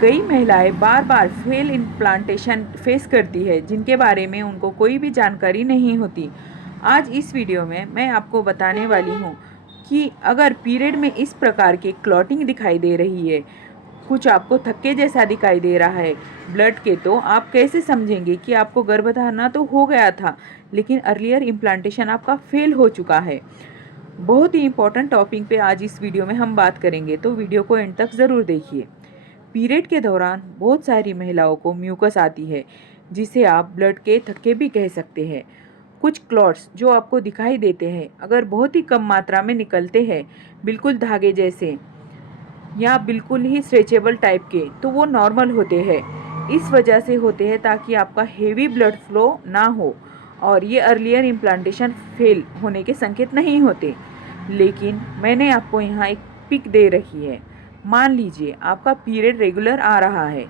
कई महिलाएं बार बार fail implantation face करती है जिनके बारे में उनको कोई भी जानकारी नहीं होती। आज इस वीडियो में मैं आपको बताने वाली हूँ कि अगर पीरियड में इस प्रकार की क्लॉटिंग दिखाई दे रही है, कुछ आपको थक्के जैसा दिखाई दे रहा है ब्लड के, तो आप कैसे समझेंगे कि आपको गर्भधारणा तो हो गया था लेकिन अर्लियर इम्प्लांटेशन आपका फेल हो चुका है। बहुत ही इंपॉर्टेंट टॉपिक पे आज इस वीडियो में हम बात करेंगे, तो वीडियो को एंड तक ज़रूर देखिए। पीरियड के दौरान बहुत सारी महिलाओं को म्यूकस आती है, जिसे आप ब्लड के थक्के भी कह सकते हैं। कुछ क्लॉट्स जो आपको दिखाई देते हैं, अगर बहुत ही कम मात्रा में निकलते हैं, बिल्कुल धागे जैसे या बिल्कुल ही स्ट्रेचेबल टाइप के, तो वो नॉर्मल होते हैं। इस वजह से होते हैं ताकि आपका हेवी ब्लड फ्लो ना हो, और ये अर्लियर इम्प्लांटेशन फेल होने के संकेत नहीं होते। लेकिन मैंने आपको यहाँ एक पिक दे रखी है। मान लीजिए आपका पीरियड रेगुलर आ रहा है,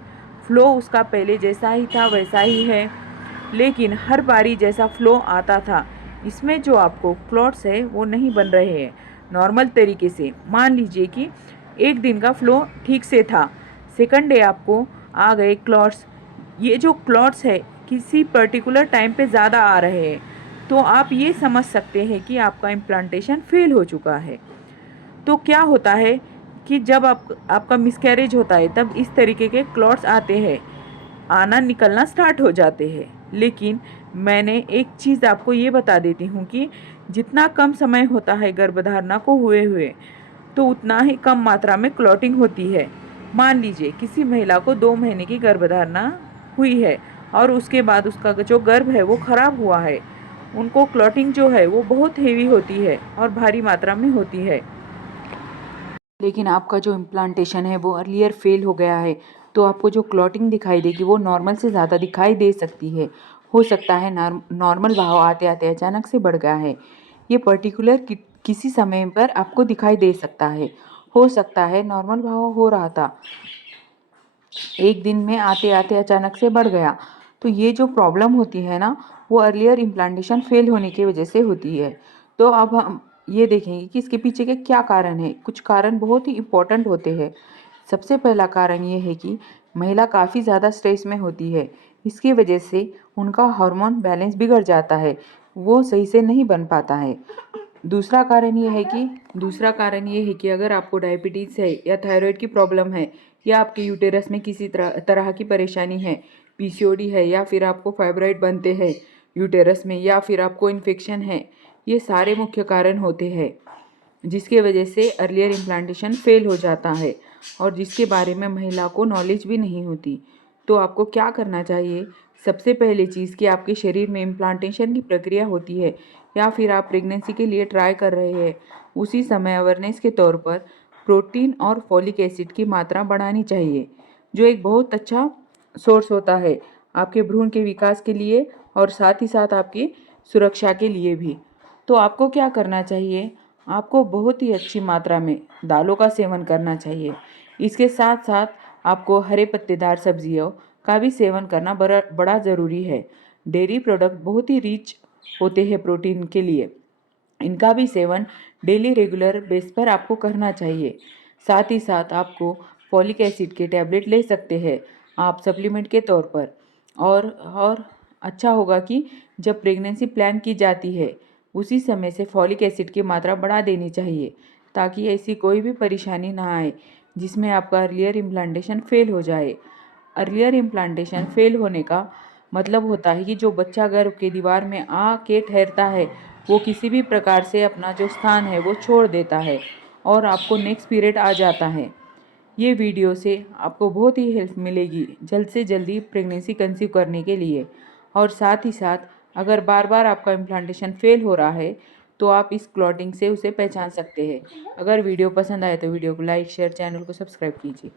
फ्लो उसका पहले जैसा ही था वैसा ही है, लेकिन हर बारी जैसा फ्लो आता था, इसमें जो आपको क्लॉट्स है वो नहीं बन रहे हैं नॉर्मल तरीके से। मान लीजिए कि एक दिन का फ्लो ठीक से था, सेकंड डे आपको आ गए क्लॉट्स। ये जो क्लॉट्स है किसी पर्टिकुलर टाइम पे ज़्यादा आ रहे हैं, तो आप ये समझ सकते हैं कि आपका इम्प्लांटेशन फेल हो चुका है। तो क्या होता है कि जब आपका मिसकैरेज होता है, तब इस तरीके के क्लॉट्स आते हैं, आना निकलना स्टार्ट हो जाते हैं। लेकिन मैंने एक चीज़ आपको ये बता देती हूँ कि जितना कम समय होता है गर्भधारणा को हुए तो उतना ही कम मात्रा में क्लॉटिंग होती है। मान लीजिए किसी महिला को 2 महीने की गर्भधारणा हुई है और उसके बाद उसका जो गर्भ है वो ख़राब हुआ है, उनको क्लॉटिंग जो है वो बहुत हेवी होती है और भारी मात्रा में होती है। लेकिन आपका जो इम्प्लांटेशन है वो अर्लियर फेल हो गया है, तो आपको जो क्लॉटिंग दिखाई देगी वो नॉर्मल से ज़्यादा दिखाई दे सकती है। हो सकता है नॉर्मल बहाव आते आते अचानक से बढ़ गया है। ये पर्टिकुलर किसी समय पर आपको दिखाई दे सकता है। हो सकता है नॉर्मल बहाव हो रहा था, एक दिन में आते आते अचानक से बढ़ गया। तो ये जो प्रॉब्लम होती है ना, वो अर्लियर इम्प्लांटेशन फेल होने की वजह से होती है। तो अब हम ये देखेंगे कि इसके पीछे के क्या कारण है। कुछ कारण बहुत ही इम्पोर्टेंट होते हैं। सबसे पहला कारण ये है कि महिला काफ़ी ज़्यादा स्ट्रेस में होती है। इसकी वजह से उनका हार्मोन बैलेंस बिगड़ जाता है, वो सही से नहीं बन पाता है। दूसरा कारण ये है कि अगर आपको डायबिटीज़ है या थायराइड की प्रॉब्लम है, या आपके यूटेरस में किसी तरह की परेशानी है, पीसीओडी है, या फिर आपको फाइब्रॉइड बनते हैं यूटेरस में, या फिर आपको इन्फेक्शन है, ये सारे मुख्य कारण होते हैं जिसके वजह से अर्लियर इम्प्लांटेशन फेल हो जाता है, और जिसके बारे में महिला को नॉलेज भी नहीं होती। तो आपको क्या करना चाहिए? सबसे पहली चीज़ कि आपके शरीर में इम्प्लांटेशन की प्रक्रिया होती है या फिर आप प्रेगनेंसी के लिए ट्राई कर रहे हैं, उसी समय अवेयरनेस के तौर पर प्रोटीन और फॉलिक एसिड की मात्रा बढ़ानी चाहिए, जो एक बहुत अच्छा सोर्स होता है आपके भ्रूण के विकास के लिए और साथ ही साथ आपकी सुरक्षा के लिए भी। तो आपको क्या करना चाहिए? आपको बहुत ही अच्छी मात्रा में दालों का सेवन करना चाहिए। इसके साथ साथ आपको हरे पत्तेदार सब्जियों का भी सेवन करना बड़ा बड़ा ज़रूरी है। डेयरी प्रोडक्ट बहुत ही रिच होते हैं प्रोटीन के लिए, इनका भी सेवन डेली रेगुलर बेस पर आपको करना चाहिए। साथ ही साथ आपको फॉलिक एसिड के टैबलेट ले सकते हैं आप सप्लीमेंट के तौर पर। और अच्छा होगा कि जब प्रेगनेंसी प्लान की जाती है, उसी समय से फॉलिक एसिड की मात्रा बढ़ा देनी चाहिए, ताकि ऐसी कोई भी परेशानी ना आए जिसमें आपका अर्लियर इम्प्लांटेशन फेल हो जाए। अर्लियर इम्प्लांटेशन फेल होने का मतलब होता है कि जो बच्चा गर्भ के दीवार में आके ठहरता है, वो किसी भी प्रकार से अपना जो स्थान है वो छोड़ देता है और आपको नेक्स्ट पीरियड आ जाता है। ये वीडियो से आपको बहुत ही हेल्प मिलेगी जल्द से जल्दी प्रेगनेंसी कंसीव करने के लिए। और साथ ही साथ अगर बार बार आपका इम्प्लांटेशन फेल हो रहा है, तो आप इस क्लॉटिंग से उसे पहचान सकते हैं। अगर वीडियो पसंद आए तो वीडियो को लाइक शेयर, चैनल को सब्सक्राइब कीजिए।